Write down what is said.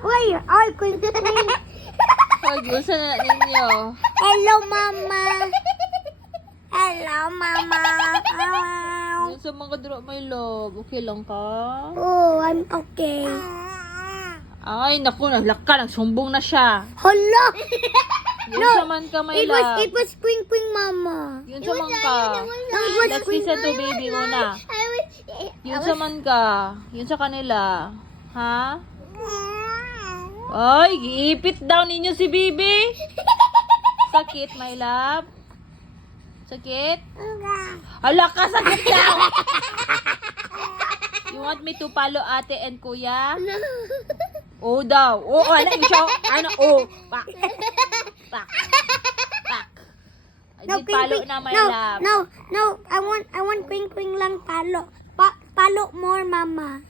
Why are you going? Ay, gusto na ninyo. Hello, Mama. Hello, Mama. Yung sa mga duro, my love. Okay lang ka? Oh, I'm okay. Ay, naku, naglaka. Nagsumbong na siya. Hala! Yun sa man ka, my love. It was Quing, Mama. Yun sa man ka. No, it was Let's listen to baby muna. Yun sa man ka. Yun sa kanila. Ha? Ay, giipit daw ninyo si Bibi. Sakit, my love. Sakit? Hala ka, sakit daw. You want me to follow ate and kuya? Oh daw. Oh, ano yung show? Ano? Oh, pak. Pak. Pak. No, Di follow na, my no, love. no. I want Quing lang palo. Palo more, Mama.